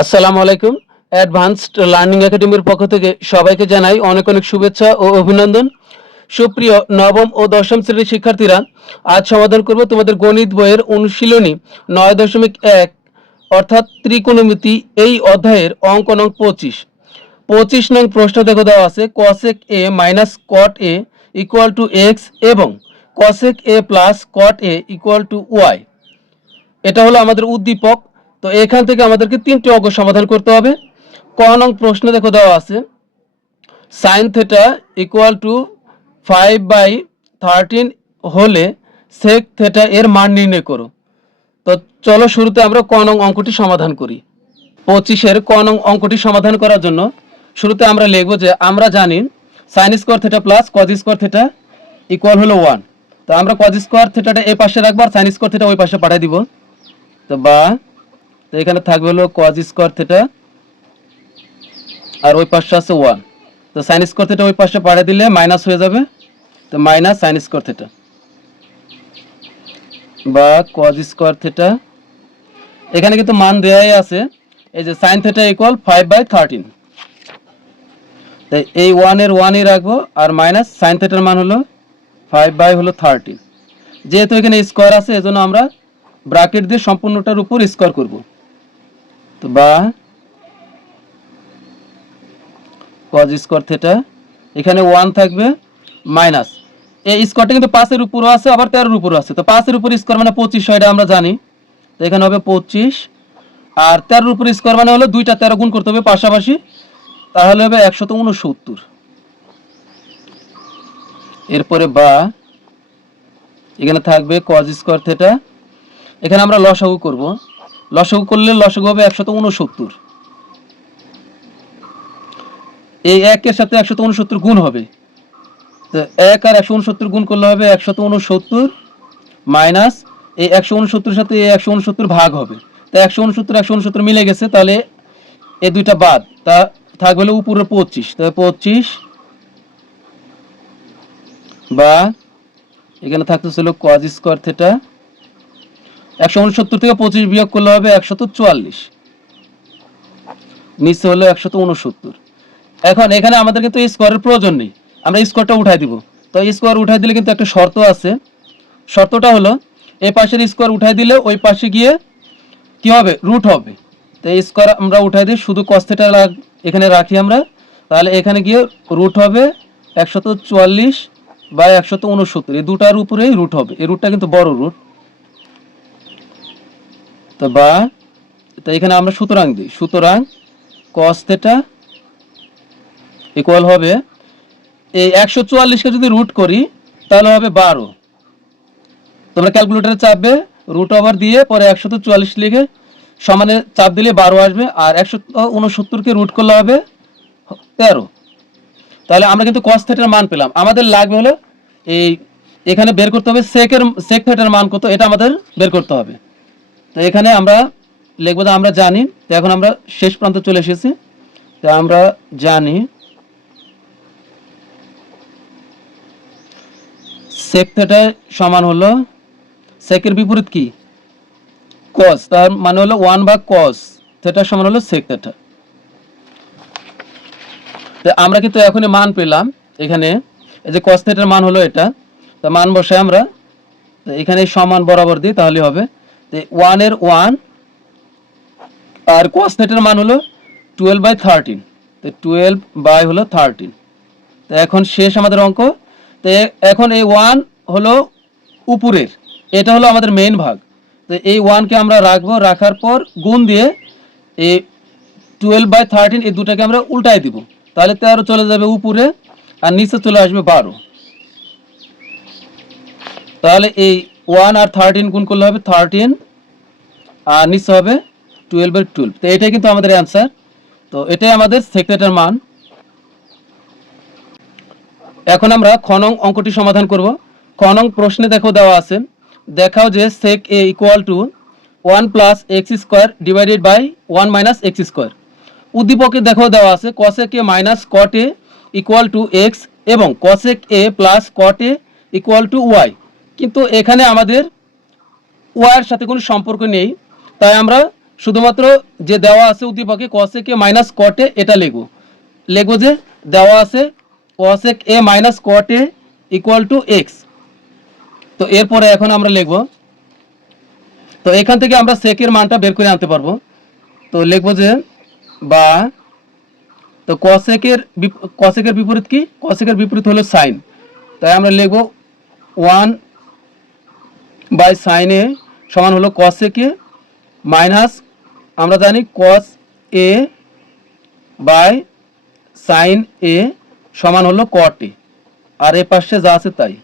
আসসালামু আলাইকুম। Advanced learning একাডেমির পক্ষ থেকে সবাইকে জানাই অনেক অনেক শুভেচ্ছা ও অভিনন্দন। সুপ্রিয় নবম ও দশম শ্রেণীর শিক্ষার্থীরা, আজ সমাধান করব তোমাদের গণিত বইয়ের অনুশীলনী 9.1 অর্থাৎ ত্রিকোণমিতি এই অধ্যায়ের অঙ্ক নং 25 নং প্রশ্ন দেখো দেওয়া আছে cosec a minus cot a equal to x এবং cosec a plus cot a equal to y. এটা হলো আমাদের উদ্দীপক। তো এখান থেকে আমাদেরকে তিনটি অঙ্ক সমাধান করতে হবে। ক নং প্রশ্ন দেখো দেওয়া আছে সাইন থেটা ইকুয়াল টু 5/13 হলে সেক থেটা এর মান নির্ণয় করো। তো চলো শুরুতে আমরা ক নং অঙ্কটি সমাধান করি। 25-এর ক নং অঙ্কটি সমাধান করার জন্য শুরুতে আমরা লিখব যে আমরা জানি sine square theta plus cos square theta equal হলো 1। তো আমরা কজ স্কোয়ার থেটাটা এই পাশে রাখবো আর সাইন স্কোয়ার থেটা ওই পাশে পাঠিয়ে দিব। তো এখানে থাকবে হলো কজ স্কোয়ার থেটা আর ওই পাশে আছে 1। তো সাইন স্কোয়ার থেটা ওই পাশে পাঠিয়ে দিলে মাইনাস হয়ে যাবে। তো মাইনাস সাইন স্কোয়ার থেটা বা কজ স্কোয়ার থেটা, এখানে কিন্তু মান দেয়াই আছে। এই যে সাইন থেটা ইকুয়াল 5/13। তাই এই 1 রাখবো আর মাইনাস সাইন থেটার মান হলো 5/13। যেহেতু এখানে স্কোয়ার আছে এজন্য আমরা ব্র্যাকেট দিয়ে সম্পূর্ণটার উপর স্কোয়ার করব। তো বা cos স্কোয়ার থেটা, এখানে 1 থাকবে মাইনাস এই স্কোয়ারটা কিন্তু 5-এর উপরও আছে আবার 13-এর উপরও আছে। তো 5-এর উপর স্কোয়ার মানে 25 হয়, এটা আমরা জানি। তো এখানে হবে 25 আর 13-এর উপর স্কোয়ার মানে হলো দুইটা 13 গুণ করতে হবে পাশাপাশি, তাহলে হবে 169। এরপরে বা এখানে থাকবে cos স্কোয়ার থেটা, এখানে আমরা লসাগু করব। লসাগু করলে লসাগু হবে 169। এই 1-এর সাথে 169 গুণ হবে। তো 1 আর 169 গুণ করলে হবে 169 মাইনাস এই 169-এর সাথে এই 169 ভাগ হবে। তো 169 মিলে গেছে, তাহলে এই দুইটা বাদ, তা থাকবে হলো উপরে 25। তাহলে 25 বা এখানে থাকতেছিল cos স্কোয়ার থেটা, 169 থেকে 25 বিয়োগ করলে হবে 144, নিচে হলো 169। এখন এখানে আমাদের কিন্তু স্কোয়ারের প্রয়োজন নেই, আমরা স্কোয়ারটা উঠাই দিব। তো স্কোয়ার উঠাই দিলে কিন্তু একটা শর্ত আছে। শর্তটা হলো এই পাশের স্কোয়ার উঠাই দিলে ওই পাশে গিয়ে কি হবে, রুট হবে। তো এই স্কোয়ার আমরা উঠাই দিই, শুধু cos থেটা এখানে রাখি আমরা, তাহলে এখানে গিয়ে রুট হবে 144/169। এই দুটার উপরেই রুট হবে, এই রুটটা কিন্তু বড় রুট। তো বা তো এখানে আমরা সুতরাং দিই, সুতরাং cos থেটা ইকুয়াল হবে এই 144-কে যদি রুট করি তাহলে হবে 12। তোমরা ক্যালকুলেটরে চাপবে রুট ওভার দিয়ে পরে 144 লিখে সমানে চাপ দিলে 12 আসবে, আর 169-কে রুট করলে হবে 13। তাহলে আমরা কিন্তু cos থেটার মান পেলাম। আমাদের লাগবে হলো এই এখানে বের করতে হবে সেক থেটার মান কত, এটা আমাদের বের করতে হবে। তো এখানে আমরা লিখবো যে আমরা জানি। তো এখন আমরা শেষ প্রান্তে চলে এসেছি। তো আমরা জানি সেক থেটা সমান হলো সেকের বিপরীত কি, cos, তার মানে হলো 1/cos থেটা সমান হলো সেক থেটা। তো আমরা কিন্তু এখনই মান পেলাম। এখানে এই যে cos থেটার মান হলো এটা, তো মান বসাই আমরা। তো এখানে সমান বরাবর দিই তাহলে হবে। তো 1 আর cos থেটার মান হলো 12/13। তো 12/13। তো এখন শেষ আমাদের অঙ্ক। তো এখন এই 1 হলো উপরের, এটা হলো আমাদের মেইন ভাগ। তো এই 1-কে আমরা রাখবো, রাখার পর গুণ দিয়ে এই 12/13 এই দুটাকে আমরা উল্টাই দিব, তাহলে 13 চলে যাবে উপরে আর নিচে চলে আসবে 12। তাহলে এই 1 আর 13 গুণ করলে হবে 13 আর নিচে হবে 12/12। তো এটাই কিন্তু আমাদের অ্যান্সার। তো এটাই আমাদের সেক থেটার মান। এখন আমরা খ নং অঙ্কটি সমাধান করব। খ নং প্রশ্নে দেখো দেওয়া আছে, দেখাও যে sec a equal to 1 plus x square divided by 1 minus x square. উদ্দীপকে দেখো দেওয়া আছে cosec a minus cot a equal to x এবং cosec a plus cot a equal to y. কিন্তু এখানে আমাদের ওয়াই এর সাথে কোনো সম্পর্ক নেই, তাই আমরা শুধুমাত্র যে দেওয়া আছে উদ্দীপকে cosec a minus cot a এটা লিখবো যে দেওয়া আছে cosec a minus cot a equal to x. তো এরপরে এখন আমরা লিখবো, তো এখান থেকে আমরা সেকের মানটা বের করে আনতে পারবো। তো লিখবো যে বা, তো কসেকের বিপরীত কি? কসেকের বিপরীত হলো সাইন, তাই আমরা লিখবো 1/sin a সমান হলো cosec a মাইনাস আমরা জানি cos a by sin a সমান হলো cot a, আর এ পাশে যা আছে তাই।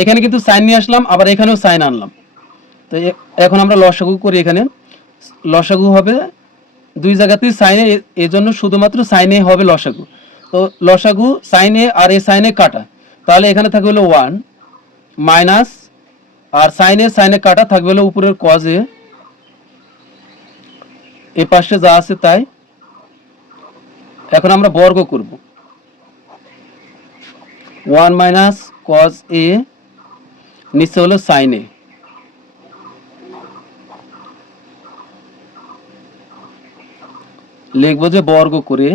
এখানে কিন্তু সাইন নিয়ে আসলাম, আবার এখানেও সাইন আনলাম। তো এখন আমরা লসাগু করি। এখানে লসাগু হবে দুই জায়গাতেই সাইনে, এই জন্য শুধুমাত্র সাইনে হবে লসাগু। তো লসাগু সাইনে আর এই সাইনে কাটা, তাহলে এখানে থাকবে হলো 1 মাইনাস, আর সাইনে কাটা থাকবে হলো উপরের cos a, এ পাশে যা আছে তাই। এখন আমরা বর্গ করব, 1 মাইনাস cos a নিচে হলো sin a, লিখবো যে বর্গ করে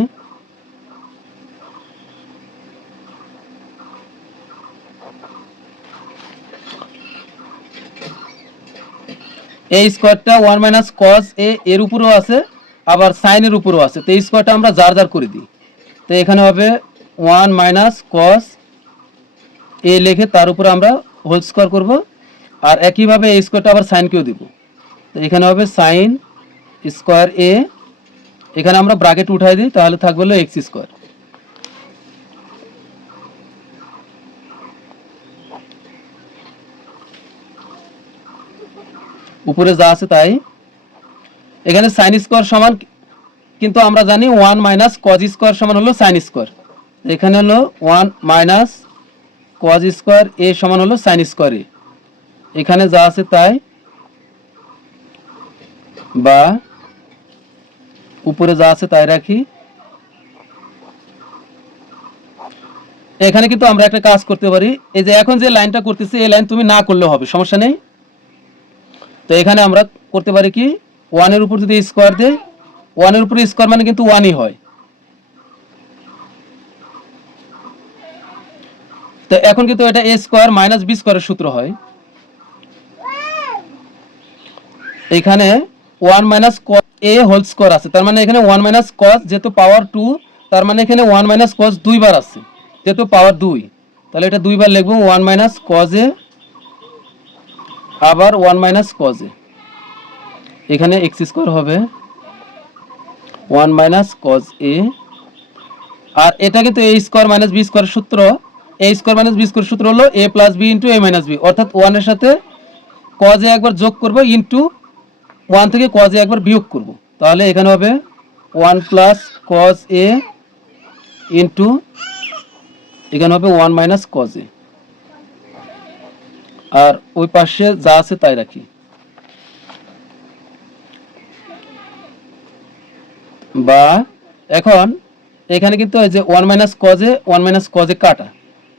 এই স্কোয়ারটা 1 মাইনাস cos a এর উপরেও আছে, আবার সাইনের উপরেও আছে। তো এই স্কোয়ারটা আমরা জার করে দিই। তো এখানে হবে 1 মাইনাস cos a লিখে তার উপরে আমরা হোল স্কোয়ার করব, আর একইভাবে এই স্কোয়ারটা আবার সাইনকেও দিব। তো এখানে হবে সাইন স্কোয়ার a, এখানে আমরা ব্র্যাকেট উঠাই দিই, তাহলে থাকবে হলো এক্স স্কোয়ার। উপরে যা আছে তাই। এখানে সাইন স্কোয়ার সমান, কিন্তু আমরা জানি 1 মাইনাস কজ স্কোয়ার সমান হলো সাইন স্কোয়ার। এখানে হলো 1 মাইনাস কজ স্কোয়ার এ সমান হলো সাইন স্কোয়ার এ, এখানে যা আছে তাই, বা উপরে যা আছে তাই রাখি। এখানে কিন্তু আমরা একটা কাজ করতে পারি, এই যে এখন যে লাইনটা করতেছি এই লাইন তুমি না করলে হবে, সমস্যা নেই। তো এখানে আমরা করতে পারি কি, 1 এর উপর যদি স্কোয়ার দেই, 1 এর উপর স্কোয়ার মানে কিন্তু 1ই হয়। তো এখন কিন্তু এটা a স্কোয়ার মাইনাস b স্কোয়ারের সূত্র হয়। এখানে 1 minus cos a whole square আছে, তার মানে এখানে 1 মাইনাস cos যেহেতু পাওয়ার 2, তার মানে এখানে 1 মাইনাস cos দুইবার আছে যেহেতু পাওয়ার 2, তাহলে এটা দুইবার লিখবো 1 মাইনাস cos a, আবার 1 মাইনাস cos a, এখানে x স্কোয়ার হবে 1 মাইনাস cos a, আর এটা কিন্তু a স্কোয়ার মাইনাস b স্কোয়ারের সূত্র। a স্কোয়ার মাইনাস b স্কোয়ারের সূত্র হলো a plus b into a minus b, অর্থাৎ 1 এর সাথে cos a একবার যোগ করব ইন্টু 1 থেকে cos a একবার বিয়োগ করব, তাহলে এখানে হবে 1 প্লাস cos a ইন্টু এখানে হবে 1 মাইনাস cos a, আর ওই পাশে যা আছে তাই রাখি। বা এখন এখানে কিন্তু এই যে 1 minus cos a 1 minus cos a কাটা,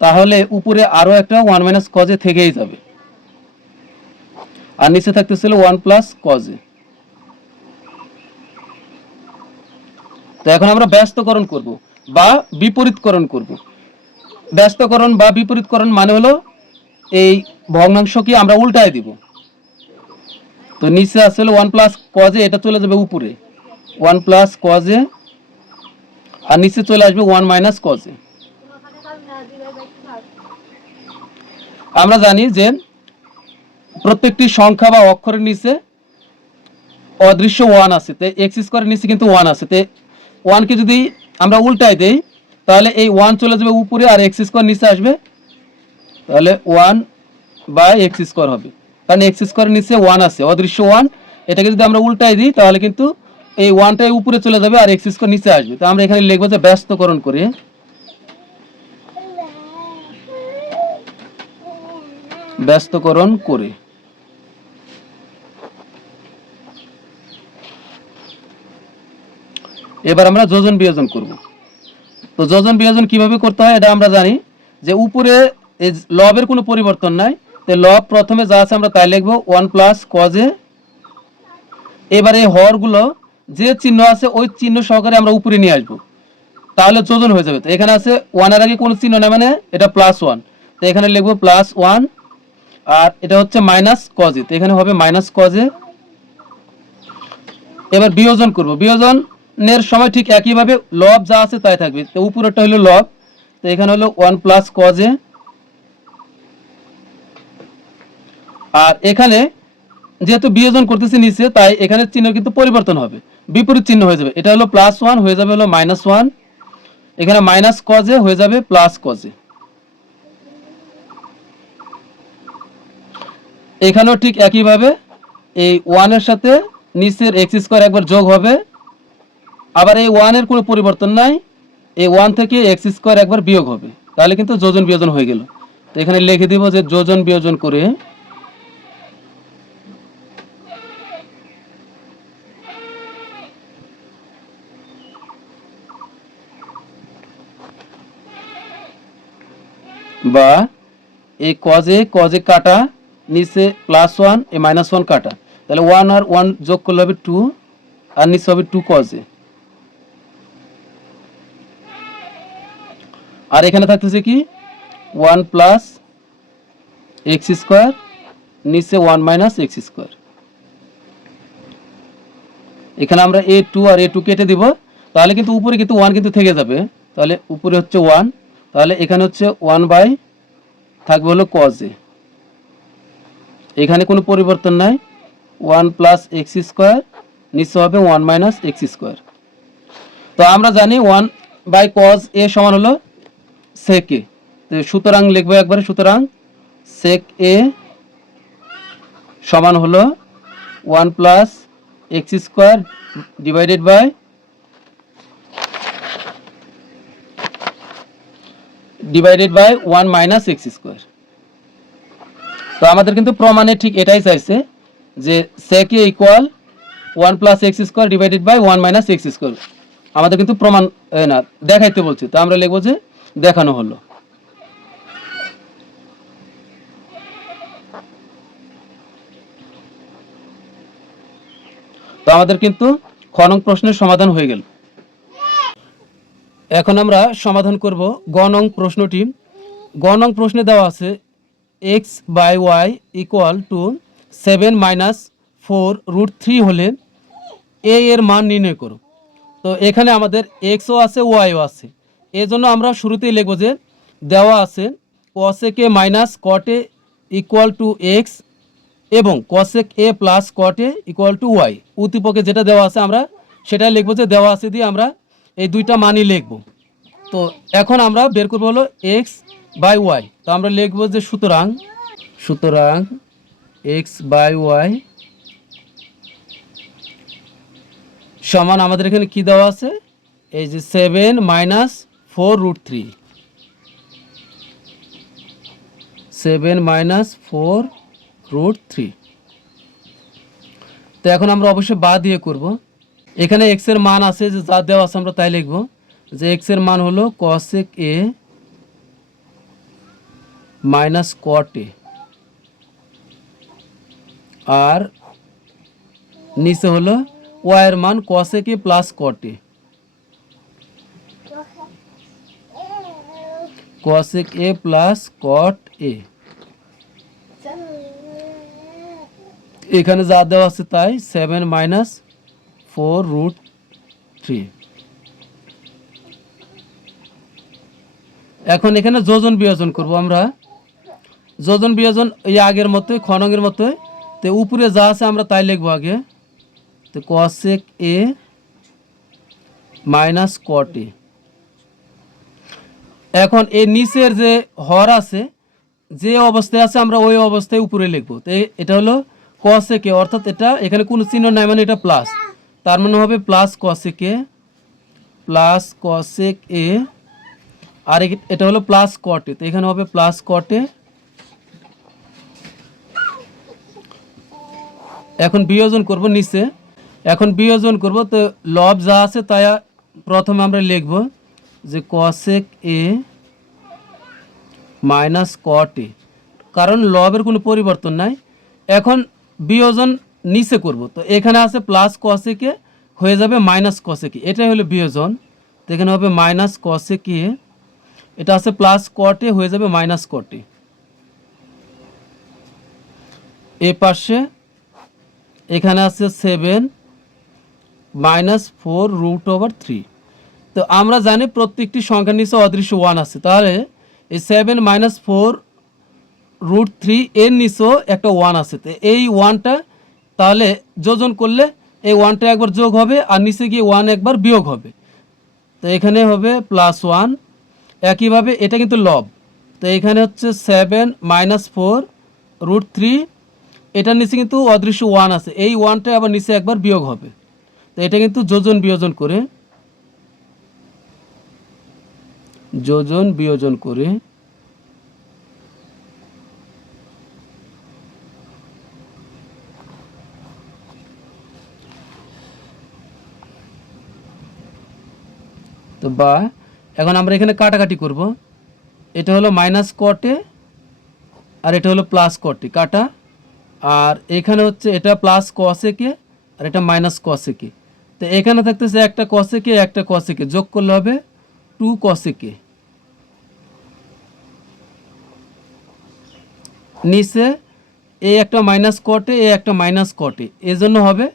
তাহলে উপরে আরো একটা 1 মাইনাস cos a থেকেই যাবে, আর নিচে থাকতেছিল 1 প্লাস cos a। তো এখন আমরা ব্যস্তকরণ করব বা বিপরীতকরণ করব। ব্যস্তকরণ বা বিপরীতকরণ মানে হলো এই ভগ্নাংশকে আমরা উল্টায় দিব। তো নিচে আসলে 1 প্লাস cos a, এটা চলে যাবে উপরে 1 প্লাস cos a, আর নিচে চলে আসবে 1 মাইনাস cos a। আমরা জানি যে প্রত্যেকটি সংখ্যা বা অক্ষরের নিচে অদৃশ্য 1 আছে, তো এক্স স্কোয়ারের নিচে কিন্তু 1 আছে। তো 1 কে যদি আমরা উল্টাই দেই, তাহলে এই 1 চলে যাবে উপরে আর এক্স স্কোয়ার নিচে আসবে, তাহলে 1 বাই এক্স স্কোয়ার হবে, কারণ এক্স স্কোয়ারের নিচে 1 আছে, অদৃশ্য 1। এটাকে যদি আমরা উল্টাই দিই, তাহলে কিন্তু এই 1টাই উপরে চলে যাবে আর এক্স স্কোয়ার নিচে আসবে। তো আমরা এখানে লিখবো যে ব্যস্তকরণ করে, ব্যস্তকরণ করে এবার আমরা যোজন বিয়োজন করব। তো যোজন বিয়োজন কিভাবে করতে হয় এটা আমরা জানি, যে উপরে এই লবের কোনো পরিবর্তন নাই, তো লব প্রথমে যা আছে আমরা তাই লিখবো 1 প্লাস cos a এবারে হরগুলো যে চিহ্ন আছে ওই চিহ্ন সহকারে আমরা উপরে নিয়ে আসবো, তাহলে যোজন হয়ে যাবে। তো এখানে আছে ওয়ানের আগে কোনো চিহ্ন নেই, মানে এটা +1, তো এখানে লিখবো +1, আর এটা হচ্ছে মাইনাস কজে, তো এখানে হবে মাইনাস কজে। এবার বিয়োজন করব, বিয়োজনের সময় ঠিক একইভাবে লব যা আছে তাই থাকবে। তো উপরেরটা হলো লব, তো এখানে হলো 1 প্লাস কজে, আর এখানে যেহেতু বিয়োজন করতেছি নিচে, তাই এখানে চিহ্ন কিন্তু পরিবর্তন হবে, বিপরীত চিহ্ন হয়ে যাবে। এটা হলো +1 হয়ে যাবে হলো -1, এখানে মাইনাস কজে হয়ে যাবে প্লাস কজে। এখানেও ঠিক একইভাবে এই 1 এর সাথে নিচের x² একবার যোগ হবে, আবার এই 1 এর কোনো পরিবর্তন নাই, এই 1 থেকে x² একবার বিয়োগ হবে, তাহলে কিন্তু যোজন বিয়োজন হয়ে গেল। তো এখানে লিখে দিব যে যোজন বিয়োজন করে বা এই কজে কজে কাটা, নিচে +1 এই -1 কাটা, তাহলে 1 আর 1 যোগ করলে হবে 2, আর নিচে হবে 2 কজে, আর এখানে থাকতেছে কি 1 প্লাস x², নিচে 1 মাইনাস x²। এখানে আমরা a2 আর a2 কেটে দিব, তাহলে কিন্তু উপরে কিন্তু 1 কিন্তু থেকে যাবে, তাহলে উপরে হচ্ছে 1, তাহলে এখানে হচ্ছে 1 বাই থাকবে হলো কজে, এখানে কোনো পরিবর্তন নাই, 1 প্লাস x², নিচে হবে 1 মাইনাস x²। তো আমরা জানি 1 বাই কজ এ সমান হলো সেক এ, তো সুতরাং লিখবো একবারে, সুতরাং সেক এ সমান হলো 1 plus x² divided by 1 minus x²। তো আমাদের কিন্তু প্রমাণে ঠিক এটাই চাইছে যে sec a equal 1 plus x² divided by 1 minus x², আমাদের কিন্তু প্রমাণ না দেখাইতে বলছে, তো আমরা লিখবো যে দেখানো হলো। তো আমাদের কিন্তু খ নং প্রশ্নের সমাধান হয়ে গেল। এখন আমরা সমাধান করব গ নং প্রশ্নটি। গ নং প্রশ্নে দেওয়া আছে x by y equal to 7 minus 4√3 হলে a এর মান নির্ণয় করো। তো এখানে আমাদের এক্সও আছে ওয়াইও আছে, এই জন্য আমরা শুরুতেই লিখব যে দেওয়া আছে cosec a minus cot a equal to x এবং cosec a plus cot a equal to y. উদ্দীপকে যেটা দেওয়া আছে আমরা সেটাই লিখব, যে দেওয়া আছে দিয়ে আমরা এই দুইটা মানই লিখব। তো এখন আমরা বের করবো হলো এক্স বাই ওয়াই, তো আমরা লিখব যে সুতরাং এক্স বাই ওয়াই সমান আমাদের এখানে কি দেওয়া আছে, এই যে 7 মাইনাস 4√3, 7 মাইনাস 4√3। তো এখন আমরা অবশ্যই বা দিয়ে করব। এখানে এক্স এর মান আছে যে যা দেওয়া আছে আমরা তাই লিখব, যে এক্স এর মান হলো cosec a minus cot a, আর নিচে হলো ওয়াই এর মান cosec a plus cot a, cosec a plus cot a। এখানে যা দেওয়া আছে তাই 7 মাইনাস 4√3। এখন এখানে যোজন বিয়োজন করব আমরা, যোজন বিয়োজন এই আগের মতোই খ নং এর মতোই। তো উপরে যা আছে আমরা তাই লিখবো আগে, তো cosec a minus cot a। এখন এই নিচের যে হর আছে যে অবস্থায় আছে আমরা ওই অবস্থায় উপরে লিখবো। তো এটা হলো cosec a, অর্থাৎ এটা এখানে কোনো চিহ্ন নাই, মানে এটা প্লাস, তার মানে হবে প্লাস cosec a, আর এটা হলো প্লাস cot a, তো এখানে হবে প্লাস cot a। এখন বিয়োজন করব নিচে, এখন বিয়োজন করব, তো লব যা আছে তাই প্রথমে আমরা লিখব যে cosec a minus cot a, কারণ লবের কোনো পরিবর্তন নাই। এখন বিয়োজন নিচে করব। তো এখানে আছে প্লাস কসেকে, হয়ে যাবে মাইনাস কসেকে, এটাই হলো বিয়োজন। তো এখানে হবে মাইনাস কসেকে, এটা আছে প্লাস কটে, হয়ে যাবে মাইনাস কটে। এ পাশে এখানে আছে 7 -4√3। তো আমরা জানি প্রত্যেকটি সংখ্যার নিচে অদৃশ্য 1 আছে, তাহলে এই 7 -4√3 এর নিচেও একটা 1 আছে। তো এই 1টা তাহলে যোজন করলে এই 1টা একবার যোগ হবে আর নিচে গিয়ে 1 একবার বিয়োগ হবে। তো এখানে হবে +1। একইভাবে এটা কিন্তু লব, তো এখানে হচ্ছে 7 -4√3, এটার নিচে কিন্তু অদৃশ্য 1 আছে, এই 1টা আবার নিচে একবার বিয়োগ হবে। তো এটা কিন্তু যোজন বিয়োজন করে, যোজন বিয়োজন করে তো বা এখন আমরা এখানে কাটাকাটি করব। এটা হলো মাইনাস কটে আর এটা হলো প্লাস কটে, কাটা। আর এখানে হচ্ছে এটা প্লাস কসেকে আর এটা মাইনাস কসেকে। তো এখানে থাকতেছে একটা কসেকে একটা কসেকে, যোগ করলে হবে 2 কসেকে। নিচে এই একটা মাইনাস কটে, এই একটা মাইনাস কটে, এজন্য হবে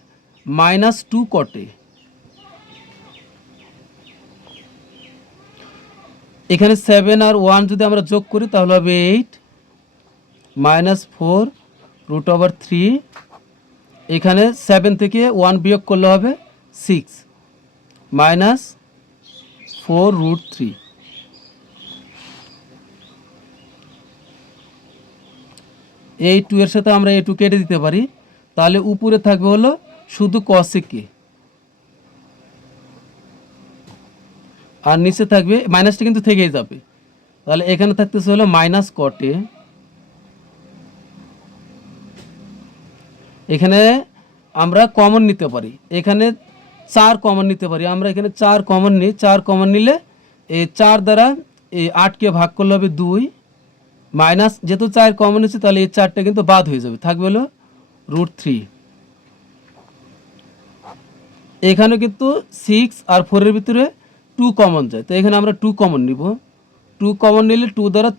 -2 কটে। এখানে 7 আর 1 যদি আমরা যোগ করি তাহলে হবে 8 -4√3। এখানে 7 থেকে 1 বিয়োগ করলে হবে 6 -4√3। এই 2 এর সাথে আমরা এই 2 কেটে দিতে পারি, তাহলে উপরে থাকবে হলো শুধু কসেকে, আর নিচে থাকবে মাইনাসটা কিন্তু থেকেই যাবে। তাহলে এখানে থাকতেছে হলো মাইনাস কটে। এখানে আমরা কমন নিতে পারি, এখানে 4 কমন নিতে পারি। আমরা এখানে 4 কমন নিই, 4 কমন নিলে এই 4 দ্বারা এই 8কে ভাগ করলে হবে 2, মাইনাস যেহেতু 4 কমন নিচ্ছে তাহলে এই 4টা কিন্তু বাদ হয়ে যাবে, থাকবে হলো √3। এখানে কিন্তু 6 আর 4 এর ভিতরে 2 কমন যায়, তো এখানে আমরা 2 কমন নিব। 2 কমন নিলে 2 দ্বারা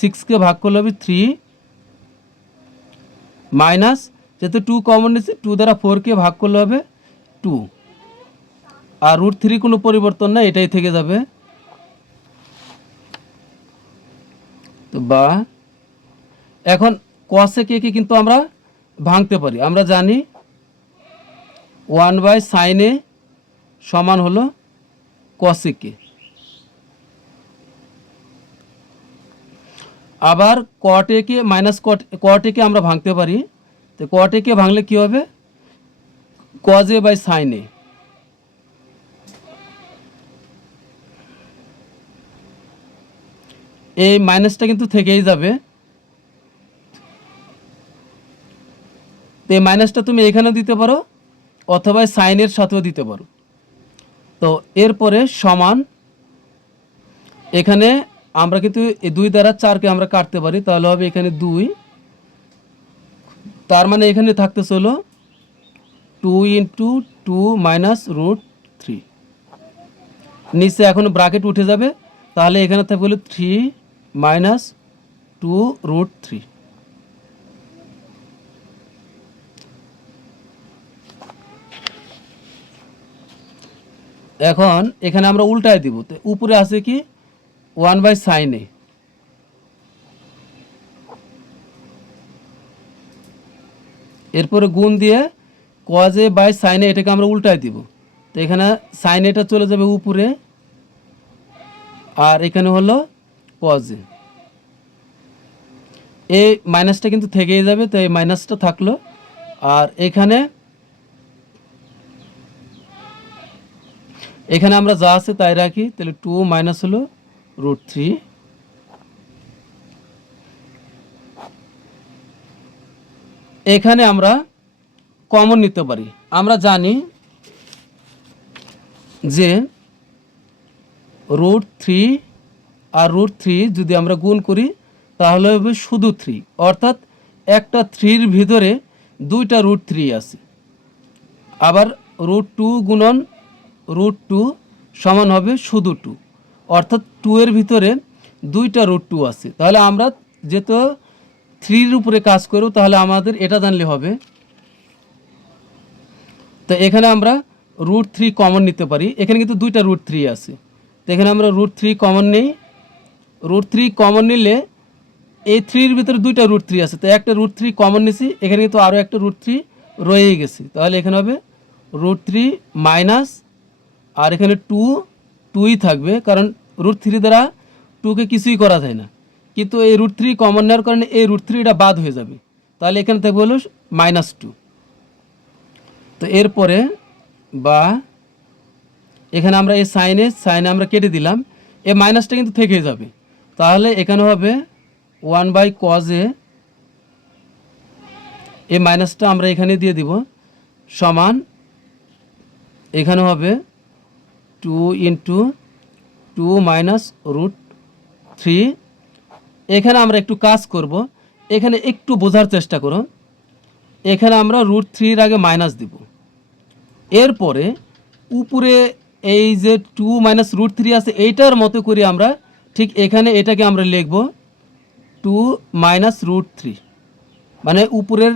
6কে ভাগ করলে হবে 3, মাইনাস যেহেতু 2 কমন নিচ্ছে 2 দ্বারা 4কে ভাগ করলে হবে 2, আর √3 কোনো পরিবর্তন না, এটাই থেকে যাবে। তো বা এখন কসেকে কিন্তু আমরা ভাঙতে পারি। আমরা জানি 1/sin a সমান হলো কসেকে। আবার কট একে মাইনাস কট একে আমরা ভাঙতে পারি। তো কট একে ভাঙলে কি হবে, কজ এ বাই সাইন এ। এই মাইনাসটা কিন্তু থেকেই যাবে, তো এই মাইনাসটা তুমি এখানে দিতে পারো অথবা সাইনের সাথেও দিতে পারো। তো এরপরে সমান, এখানে আমরা কিন্তু এই 2 দ্বারা 4কে আমরা কাটতে পারি, তাহলে হবে এখানে 2, তার মানে এখানে থাকতেছে হলো 2 × 2 -√3। নিচে এখন ব্র্যাকেট উঠে যাবে, তাহলে এখানে থাকবে হলো 3 -2√3। এখন এখানে আমরা উল্টায় দিব, তো উপরে আছে কি 1/sin a, এরপরে গুণ দিয়ে cos a by sin a, এটাকে আমরা উল্টায় দিব। তো এখানে sin a টা চলে যাবে উপরে, আর এখানে হলো cos a। এই মাইনাসটা কিন্তু থেকেই যাবে, তো এই মাইনাসটা থাকলো। আর এখানে আমরা যা আছে তাই রাখি, তাহলে 2 মাইনাস হলো √3। এখানে আমরা কমন নিতে পারি। আমরা জানি যে √3 আর √3 যদি আমরা গুণ করি তাহলে হবে শুধু 3, অর্থাৎ একটা 3-র ভিতরে দুইটা রুট থ্রি আছে। আবার রুট টু গুণন রুট টু সমান হবে শুধু টু, অর্থাৎ টু এর ভিতরে দুইটা রুট টু আছে। তাহলে আমরা যেহেতু থ্রির উপরে কাজ করব তাহলে আমাদের এটা জানলে হবে। তো এখানে আমরা রুট থ্রি কমন নিতে পারি, এখানে কিন্তু দুইটা রুট থ্রি আছে। তো এখানে আমরা রুট থ্রি কমন নেই। রুট থ্রি কমন নিলে এই থ্রির ভিতরে দুইটা রুট থ্রি আছে, তো একটা রুট থ্রি কমন নিছি, এখানে কিন্তু আরও একটা রুট থ্রি রয়েই গেছে। তাহলে এখানে হবে রুট থ্রি মাইনাস, আর এখানে টু টুই থাকবে, কারণ রুট থ্রি দ্বারা টুকে কিছুই করা যায় না। কিন্তু এই রুট থ্রি কমন নেওয়ার কারণে এই রুট থ্রিটা বাদ হয়ে যাবে, তাহলে এখানে থাকবে হলো মাইনাস টু। তো এরপরে বা এখানে আমরা এই সাইনে আমরা কেটে দিলাম, এই মাইনাসটা কিন্তু থেকে যাবে। তাহলে এখানে হবে ওয়ান বাই কজ এ, এই মাইনাসটা আমরা এখানে দিয়ে দিব, সমান এখানে হবে two into two minus root three. এখানে আমরা একটু কাজ করব, এখানে একটু বোঝার চেষ্টা করো। এখানে আমরা রুট থ্রির আগে মাইনাস দিব, এরপরে উপরে এই যে টু মাইনাস রুট থ্রি আছে এইটার মতো করে আমরা ঠিক এখানে এটাকে আমরা লিখব টু মাইনাস রুট থ্রি, মানে উপরের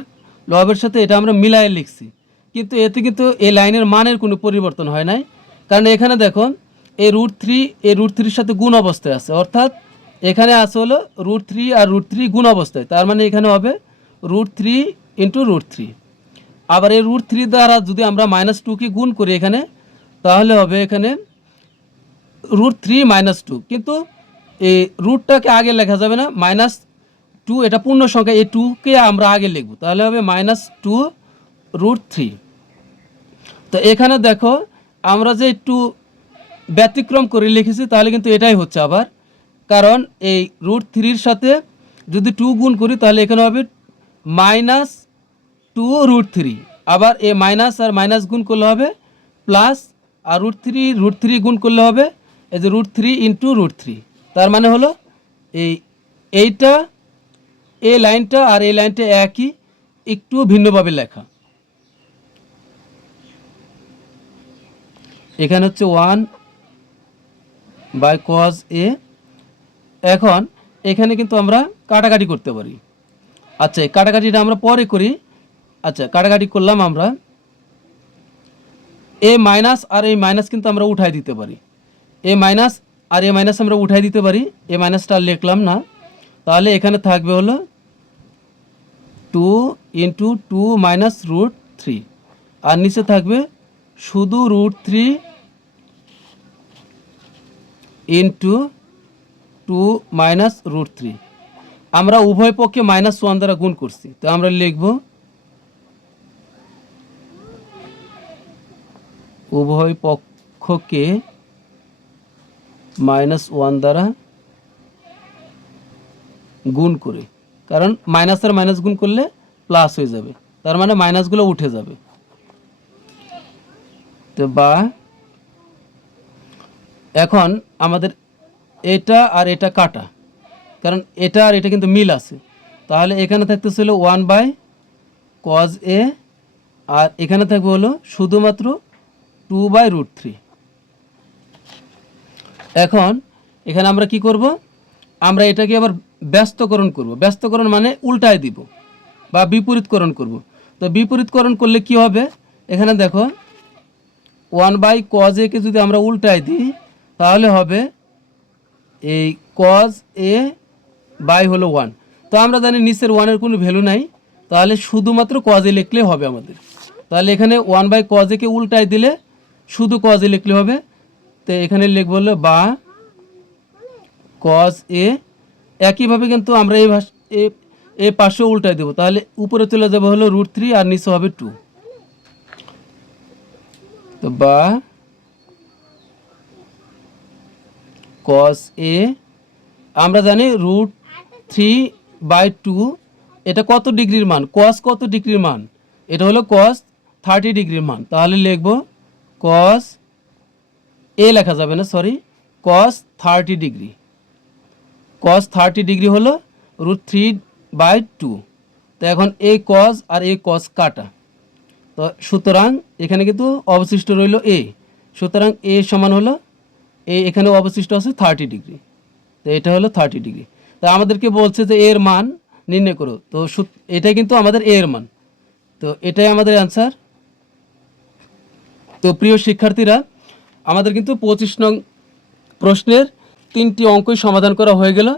লবের সাথে এটা আমরা মিলায়ে লিখছি। কিন্তু এতে কিন্তু এই লাইনের মানের কোনো পরিবর্তন হয় নাই, কারণ এখানে দেখো এই রুট থ্রির সাথে গুণ অবস্থায় আছে, অর্থাৎ এখানে আছে হলো রুট থ্রি আর রুট থ্রি গুণ অবস্থায়, তার মানে এখানে হবে root three into root three. আবার এই রুট থ্রি দ্বারা যদি আমরা মাইনাস টুকে গুণ করি এখানে, তাহলে হবে এখানে রুট থ্রি মাইনাস টু, কিন্তু এই রুটটাকে আগে লেখা যাবে না, মাইনাস টু এটা পূর্ণ সংখ্যা, এই টুকে আমরা আগে লিখব, তাহলে হবে মাইনাস টু রুট থ্রি। তো এখানে দেখো আমরা যে একটু ব্যতিক্রম করে লিখেছি, তাহলে কিন্তু এটাই হচ্ছে আবার, কারণ এই রুট থ্রির সাথে যদি টু গুণ করি তাহলে এখানে হবে মাইনাস টু রুট থ্রি, আবার এই মাইনাস আর মাইনাস গুণ করলে হবে প্লাস, আর রুট থ্রি গুণ করলে হবে এই যে root three into root three. তার মানে হলো এইটা এই লাইনটা আর এই লাইনটা একই, একটু ভিন্নভাবে লেখা। এখানে হচ্ছে ওয়ান বাই কজ এ। এখন এখানে কিন্তু আমরা কাটাকাটি করতে পারি। আচ্ছা, এই কাটাকাটিটা আমরা পরে করি। আচ্ছা, কাটাকাটি করলাম আমরা, এ মাইনাস আর এই মাইনাস কিন্তু আমরা উঠাই দিতে পারি, এ মাইনাস আর এ মাইনাস আমরা উঠাই দিতে পারি, এ মাইনাসটা আর লিখলাম না। তাহলে এখানে থাকবে হলো two into two minus root three, আর নিচে থাকবে শুধু root three into two minus root three. আমরা উভয় পক্ষে মাইনাস ওয়ান দ্বারা গুণ করছি, তো আমরা লিখব উভয় পক্ষকে মাইনাস ওয়ান দ্বারা গুণ করে, কারণ মাইনাস আর মাইনাস গুণ করলে প্লাস হয়ে যাবে, তার মানে মাইনাসগুলো উঠে যাবে। তো বা এখন আমাদের এটা আর এটা কাটা, কারণ এটা আর এটা কিন্তু মিল আছে, তাহলে এখানে থাকতেছিল ওয়ান বাই কজ এ, আর এখানে থাকবে হলো শুধুমাত্র টু বাই রুট থ্রি। এখন এখানে আমরা কি করব, আমরা এটাকে আবার ব্যস্তকরণ করব। ব্যস্তকরণ মানে উল্টায় দিব বা বিপরীতকরণ করব। তো বিপরীতকরণ করলে কি হবে, এখানে দেখো ওয়ান বাই কজ এ কে যদি আমরা উল্টায় দিই তাহলে হবে এই কজ এ বাই হলো ওয়ান। তো আমরা জানি নিচের ওয়ানের কোনো ভ্যালু নাই, তাহলে শুধুমাত্র কজ এ লিখলে হবে আমাদের। তাহলে এখানে ওয়ান বাই কজ এ কে উল্টায় দিলে শুধু কজ এ লিখলে হবে। তো এখানে লিখব হলো বা কজ এ। একইভাবে কিন্তু আমরা এই পাশে উল্টায় দেবো, তাহলে উপরে চলে যাবে হলো রুট থ্রি আর নিচে হবে টু। তো বা কজ এ, আমরা জানি রুট থ্রি বাই টু এটা কত ডিগ্রির মান, কস কত ডিগ্রির মান, এটা হলো কস 30 ডিগ্রির মান। তাহলে লিখব কস এ, লেখা যাবে না, সরি, কস 30 ডিগ্রি। কস 30 ডিগ্রি হলো রুট থ্রি বাই টু। তো এখন এই কজ আর এই কজ কাটা, তো সুতরাং এখানে কিন্তু অবশিষ্ট রইল এ, সুতরাং এ সমান হলো এখানে অবশিষ্ট আছে 30 ডিগ্রি, তো এটা হলো 30 ডিগ্রি। তো আমাদেরকে বলছে যে এর মান নির্ণয় করো, তো এটাই কিন্তু আমাদের এর মান, তো এটাই আমাদের অ্যান্সার। তো প্রিয় শিক্ষার্থীরা, আমাদের কিন্তু 25 নং প্রশ্নের 3টি অঙ্কই সমাধান করা হয়ে গেল।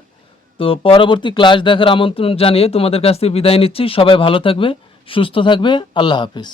তো পরবর্তী ক্লাস দেখার আমন্ত্রণ জানিয়ে তোমাদের কাছ থেকে বিদায় নিচ্ছি। সবাই ভালো থাকবে, সুস্থ থাকবে, আল্লাহ হাফিজ।